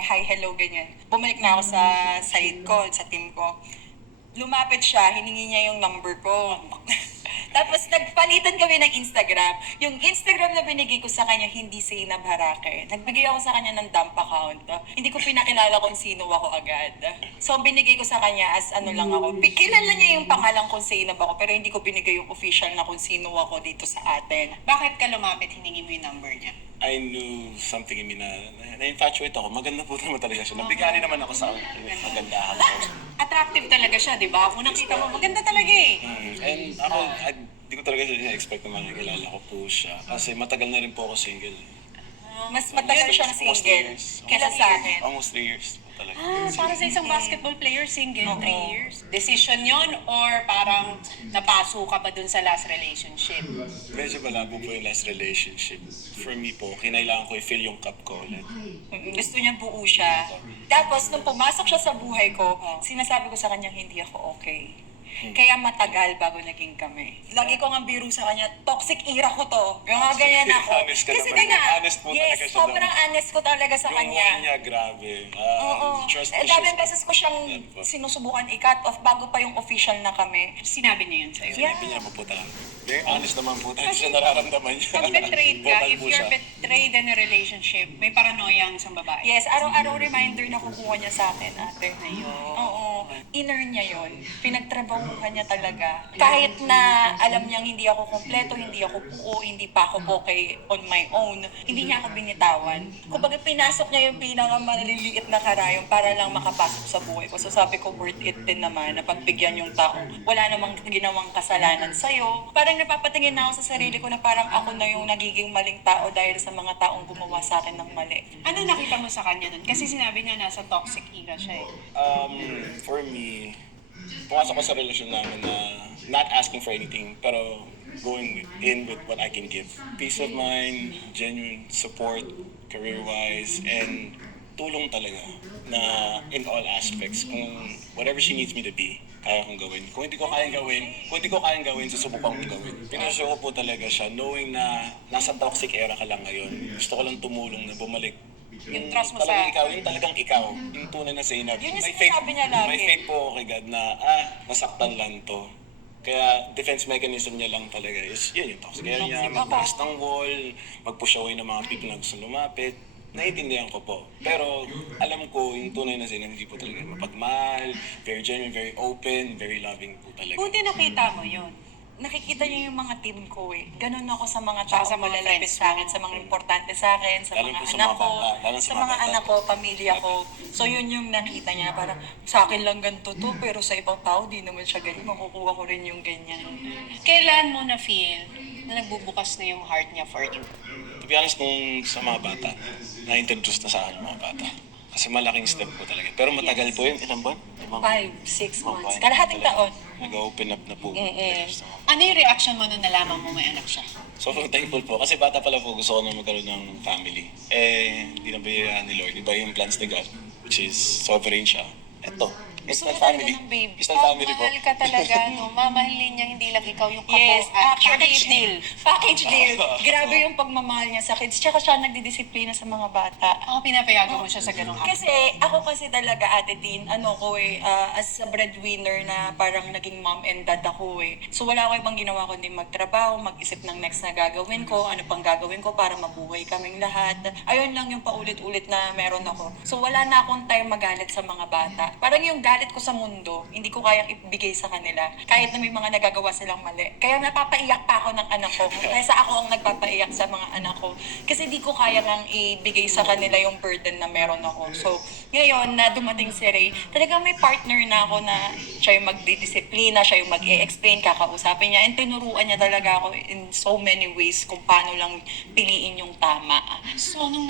kami, hi, hello, ganyan. Bumalik na ako sa side ko, sa team ko. Lumapit siya, hiningi niya yung number ko. Tapos nagpalitan kami ng Instagram. Yung Instagram na binigay ko sa kanya, hindi Zainab Harake. Nagbigay ako sa kanya ng dump account. Hindi ko pinakilala kung sino ako agad. So binigay ko sa kanya as ano lang ako. Kilala niya yung pangalan kung Zainab ako, pero hindi ko binigay yung official na kung sino ako dito sa atin. Bakit ka lumapit, hiningi mo yung number niya? I knew something in me na-infatuate ako. Maganda po naman talaga siya. Nabigani naman ako sa magandahan ko. Attractive talaga siya, di ba? Unang kita mo, maganda talaga eh. And ako, di ko talaga expect na makikilala ko po siya. Kasi matagal na rin po ako single. Mas matagal siyang Almost 3 single years. kaysa sa akin. Almost 3 years po talaga. Para sa isang basketball player, single, 3 Oo. years. Decision yon or parang napaso ka ba dun sa last relationship? Medyo malabo po yung last relationship. For me po, kinailangan ko i-fill yung cup ko ulit. Gusto niya buo siya. Tapos, nung pumasok siya sa buhay ko, sinasabi ko sa kanya, hindi ako okay. Kaya matagal bago naging kami. Lagi ko nga biro sa kanya, toxic era ko to. Yung mga ganyan ako. Honest ka Kasi naman. nga, Honest po yes, talaga siya sobrang honest ko talaga sa Yung kanya. way niya, grabe. Oo. Trust Daming beses ko siyang Yan po. sinusubukan i-cut off bago pa yung official na kami. Sinabi niya yun sa'yo. Yeah. Sinabi niya po talaga. Very honest naman po talaga sa nararamdaman niya. Pag betrayed ka, Vocal if po you're siya. betrayed in a relationship, may paranoia ang isang babae. Yes, araw-araw reminder na kukuha niya sa akin, ate. Ayun. Oo. Inner niya yon. Pinagtrabahuhan niya talaga. Kahit na alam niyang hindi ako kompleto, hindi ako buo, hindi pa ako okay on my own, hindi niya ako binitawan. Kumbaga pinasok niya yung pinakamaliliit na karayong para lang makapasok sa buhay ko. So sabi ko, worth it din naman na pagbigyan yung tao. Wala namang ginawang kasalanan sa'yo. Parang napapatingin na ako sa sarili ko na parang ako na yung nagiging maling tao dahil sa mga taong gumawa sa akin ng mali. Ano nakita mo sa kanya dun? Kasi sinabi niya nasa toxic era siya eh. For me, pumasok ko sa relasyon namin na not asking for anything, pero going in with what I can give. Peace of mind, genuine support, career-wise, and tulong talaga na in all aspects. Kung whatever she needs me to be, kaya kong gawin. Kung hindi ko kayang gawin, susubukan kong gawin. Pinasyo ko po talaga siya, knowing na nasa toxic era ka lang ngayon. Gusto ko lang tumulong na bumalik. Yung trust mo talagang sa- ikaw, yung talagang ikaw, yung tunay na Zainab. Yun yung May faith- sinasabi niya lagi. May faith po ako kay God na, nasaktan lang to. Kaya defense mechanism niya lang talaga is, yun yung toxic. Kaya niya magtaas ng wall, mag-push away ng mga people na gusto lumapit. Naiintindihan ko po. Pero alam ko, yung tunay na Zainab, hindi po talaga mapagmahal, very genuine, very open, very loving po talaga. Buti nakita mo yun. Nakikita niyo yung mga team ko eh. Ganun ako sa mga Tsaka tao sa mga malalapit friends sa akin, sa mga importante sa akin, sa Lalo mga po sa anak mga ko, bata, lalo sa sa mga mga bata. anak ko, pamilya ko. So yun yung nakita niya, parang sa akin lang ganito to, pero sa ibang tao di naman siya ganyan, makukuha ko rin yung ganyan. Kailan mo na-feel na nagbubukas na yung heart niya for you? To be honest, nung sa mga bata, na-introduce na sa akin yung mga bata. Kasi malaking step po talaga. Pero matagal po yun. Ilang buwan? 5, 6 months. Kalahating taon. Nag-open up na po. Ano yung reaction mo nung nalaman mo may anak siya? Sobrang thankful po. Kasi bata pala po, gusto ko na magkaroon ng family. Hindi nabayaan ni Lord. Iba yung plans ni God, which is sovereign siya. Ito, instant Gusto niya family. talaga ng baby. Instant family po. Mahal ka talaga, no? Mamahalin niya, hindi lang ikaw yung kapo. Yes, actually, Package deal. Package deal. Grabe yung pagmamahal niya sa kids. Tsaka siya nagdidisiplina sa mga bata. Ako pinapayagan mo siya sa ganung act. Kasi ako kasi talaga Ate Tin, as a breadwinner na parang naging mom and dad ako eh. So wala ako ibang ginawa kundi magtrabaho, mag-isip ng next na gagawin ko, ano pang gagawin ko para mabuhay kaming lahat. Ayun lang yung paulit-ulit na meron ako. So wala na akong time magalit sa mga bata. Parang yung galit ko sa mundo, hindi ko kayang ibigay sa kanila. Kahit na may mga nagagawa silang mali. Kaya napapaiyak pa ako ng anak ko. Kaysa ako ang nagpapaiyak sa mga anak ko. Kasi di ko kaya nang ibigay sa kanila yung burden na meron ako. So, ngayon na dumating si Ray, talagang may partner na ako na siya yung magdidisiplina, siya yung mag-e-explain, kakausapin niya. And tinuruan niya talaga ako in so many ways kung paano lang piliin yung tama. So, nung